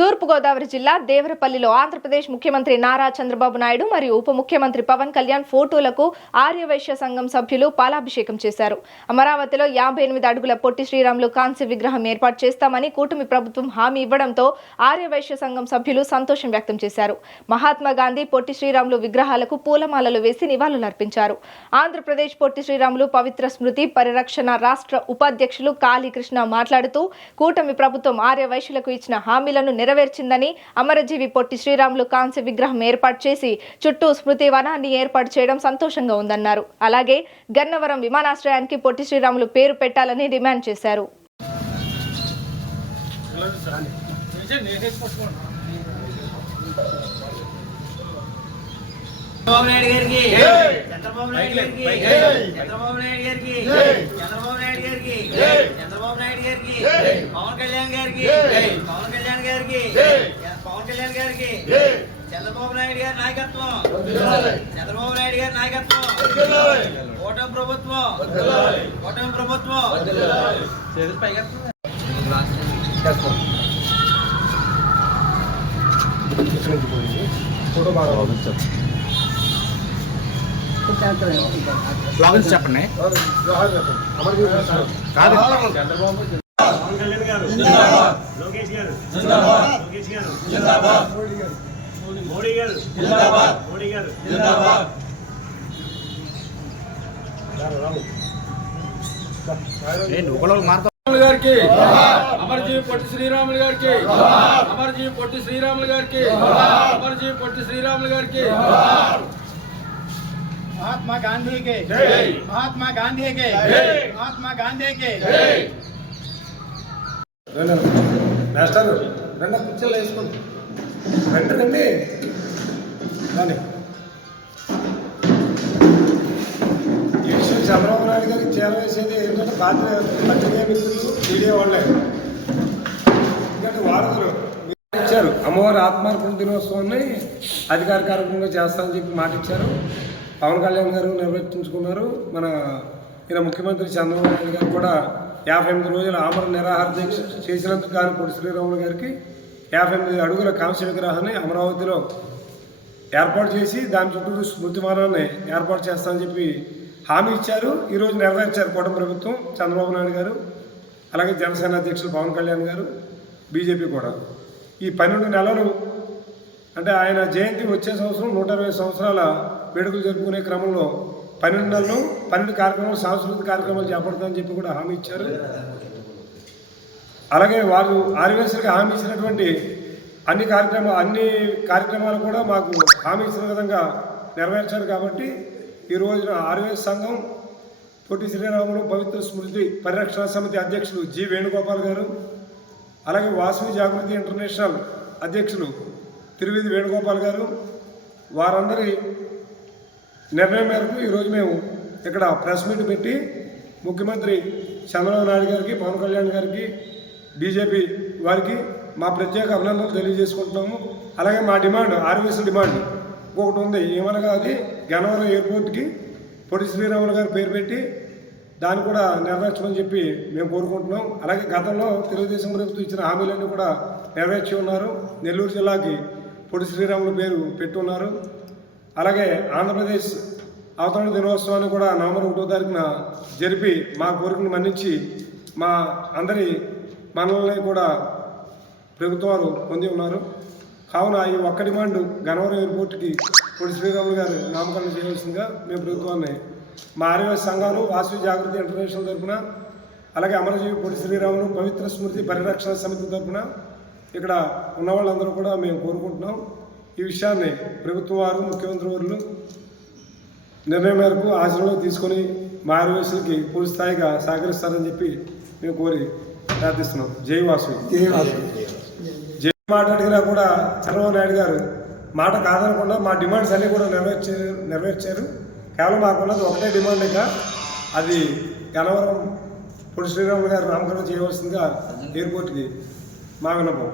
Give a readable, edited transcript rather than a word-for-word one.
తూర్పుగోదావరి జిల్లా దేవరపల్లిలో ఆంధ్రప్రదేశ్ ముఖ్యమంత్రి నారా చంద్రబాబు నాయుడు మరియు ఉప ముఖ్యమంత్రి పవన్ కళ్యాణ్ ఫోటోలకు ఆర్యవైశ్య సంఘం సభ్యులు పాలాభిషేకం చేశారు. అమరావతిలో 58 అడుగుల పొట్టి శ్రీరాములు కాంస్య విగ్రహం ఏర్పాటు చేస్తామని కూటమి ప్రభుత్వం హామీ ఇవ్వడంతో ఆర్యవైశ్య సంఘం సభ్యులు సంతోషం వ్యక్తం చేశారు. మహాత్మా గాంధీ పొట్టి శ్రీరాములు విగ్రహాలకు పూలమాలలు వేసి నివాళులర్పించారు. ఆంధ్రప్రదేశ్ పొట్టి శ్రీరాములు పవిత్ర స్మృతి పరిరక్షణ రాష్ట్ర ఉపాధ్యక్షులు కాళీకృష్ణ మాట్లాడుతూ కూటమి ప్రభుత్వం ఆర్యవైశ్యులకు ఇచ్చిన హామీలను నెరవేర్చిందని, అమరజీవి పొట్టి శ్రీరాములు కాంస్య విగ్రహం ఏర్పాటు చేసి చుట్టూ స్మృతి వనాన్ని ఏర్పాటు చేయడం సంతోషంగా ఉందన్నారు. అలాగే గన్నవరం విమానాశ్రయానికి పొట్టి శ్రీరాములు పేరు పెట్టాలని డిమాండ్ చేశారు. చంద్రబాబు నాయుడు గారికి చంద్రబాబు నాయుడు గారికి చంద్రబాబు నాయుడు గారికి చంద్రబాబు నాయుడు గారికి చంద్రబాబు నాయుడు గారికి పవన్ కళ్యాణ్ గారికి పవన్ కళ్యాణ్ గారికి పవన్ కళ్యాణ్ గారికి చంద్రబాబు నాయుడు గారి నాయకత్వం చంద్రబాబు నాయుడు గారి నాయకత్వం కూటమి ప్రభుత్వం కూటమి ప్రభుత్వం చెప్పండి. పవన్ కళ్యాణ్ గారు, లోకేష్ గారు, లోకేష్ గారు, మోడీ గారు, మోడీ గారు, గారికి అమరజీవి పొట్టి శ్రీరాములు గారికి అమరజీవి పొట్టి శ్రీరాములు గారికి అమరజీవి పొట్టి శ్రీరాములు గారికి महात्मा गांधी के महात्मा गांधी के महात्मा गांधी के మాస్టర్ రెండు కుర్చీలు వేసుకోండి. రండి కానీ ఈ విషయం చంద్రబాబు నాయుడు గారికి చేరవేసేది ఏంటంటే పత్రికా మిత్రులు మీడియా వాళ్ళే. ఎందుకంటే వారధులు ఇచ్చారు, అమ్మవారి ఆత్మార్పణ దినోత్సవాన్ని అధికార కార్యక్రమంగా చేస్తామని చెప్పి మాట ఇచ్చారు. పవన్ కళ్యాణ్ గారు నిర్వర్తించుకున్నారు. మన ఈయన ముఖ్యమంత్రి చంద్రబాబు నాయుడు గారు కూడా 58 రోజుల ఆమరణ నిరాహార దీక్ష చేసినందుకు గాను పొట్టి శ్రీరాములు గారికి 58 అడుగుల కాంస్య విగ్రహాన్ని అమరావతిలో ఏర్పాటు చేసి దాని చుట్టూ స్మృతి వనాన్ని ఏర్పాటు చేస్తామని చెప్పి హామీ ఇచ్చారు. ఈరోజు నెరవేర్చారు కూటమి ప్రభుత్వం, చంద్రబాబు నాయుడు గారు, అలాగే జనసేన అధ్యక్షులు పవన్ కళ్యాణ్ గారు, బీజేపీ కూడా. ఈ 12 నెలలు అంటే ఆయన జయంతి వచ్చే సంవత్సరం 120 సంవత్సరాల వేడుకలు జరుపుకునే క్రమంలో 12 నెలలు 12 కార్యక్రమాలు, సాంస్కృతిక కార్యక్రమాలు చేపడతామని చెప్పి కూడా హామీ ఇచ్చారు. అలాగే వారు ఆర్యవైశ్యులకు హామీ ఇచ్చినటువంటి అన్ని కార్యక్రమాలు కూడా మాకు హామీ ఇచ్చిన విధంగా నెరవేర్చారు. కాబట్టి ఈ రోజున ఆర్యవైశ్య సంఘం పొట్టి శ్రీరాములు పవిత్ర స్మృతి పరిరక్షణ సమితి అధ్యక్షులు జి వేణుగోపాల్ గారు, అలాగే వాసవి జాగృతి ఇంటర్నేషనల్ అధ్యక్షులు తిరువిధి వేణుగోపాల్ గారు, వారందరి నిర్ణయం మేరకు ఈరోజు మేము ఇక్కడ ప్రెస్ మీట్ పెట్టి ముఖ్యమంత్రి చంద్రబాబు నాయుడు గారికి, పవన్ కళ్యాణ్ గారికి, బీజేపీ వారికి మా ప్రత్యేక అభినందనలు తెలియజేసుకుంటున్నాము. అలాగే మా డిమాండ్, ఆర్యవైశ్యుల డిమాండ్ ఇంకొకటి ఉంది. ఏమనగా అది గన్నవరం ఎయిర్పోర్ట్కి పొట్టి శ్రీరాములు గారు పేరు పెట్టి దాన్ని కూడా నెరవేర్చమని చెప్పి మేము కోరుకుంటున్నాం. అలాగే గతంలో తెలుగుదేశం ప్రభుత్వం ఇచ్చిన హామీలన్నీ కూడా నెరవేర్చి ఉన్నారు. నెల్లూరు జిల్లాకి పొట్టి శ్రీరాములు పేరు పెట్టున్నారు. అలాగే ఆంధ్రప్రదేశ్ అవతరణ దినోత్సవాన్ని కూడా నవంబర్ 1వ తారీఖున జరిపి మా కోరికను మన్నించి మా అందరి మనల్ని కూడా ప్రభుత్వాలు పొంది ఉన్నారు. కావున ఈ ఒక్క డిమాండ్ గన్నవరం ఎయిర్పోర్ట్కి పొట్టి శ్రీరాములు గారు నామకరణం చేయవలసిందిగా మేము ప్రభుత్వాన్ని మా ఆర్యవైశ్య సంఘాలు, వాసవి జాగృతి ఇంటర్నేషనల్ తరఫున, అలాగే అమరజీవి పొట్టి శ్రీరాములు పవిత్ర స్మృతి పరిరక్షణ సమితి తరఫున ఇక్కడ ఉన్న వాళ్ళందరూ కూడా మేము కోరుకుంటున్నాం. ఈ విషయాన్ని ప్రభుత్వం వారు, ముఖ్యమంత్రి వారు నిర్ణయం మేరకు ఆచరణలో తీసుకొని మా ఆర్యవైశ్యులకి పూర్తి స్థాయిగా సహకరిస్తారని చెప్పి మేము కోరి ప్రార్థిస్తున్నాం. జై వాసవి. జై మాట్లాడినా కూడా చంద్రబాబు నాయుడు గారు మాట కాదనకుండా మా డిమాండ్స్ అన్నీ కూడా నెరవేర్చారు. కేవలం మాకున్నది ఒకటే డిమాండ్, ఇంకా అది గన్నవరం పొట్టి శ్రీరాములు గారు నామకరణం చేయవలసిందిగా ఎయిర్పోర్ట్కి మా విన్నపం.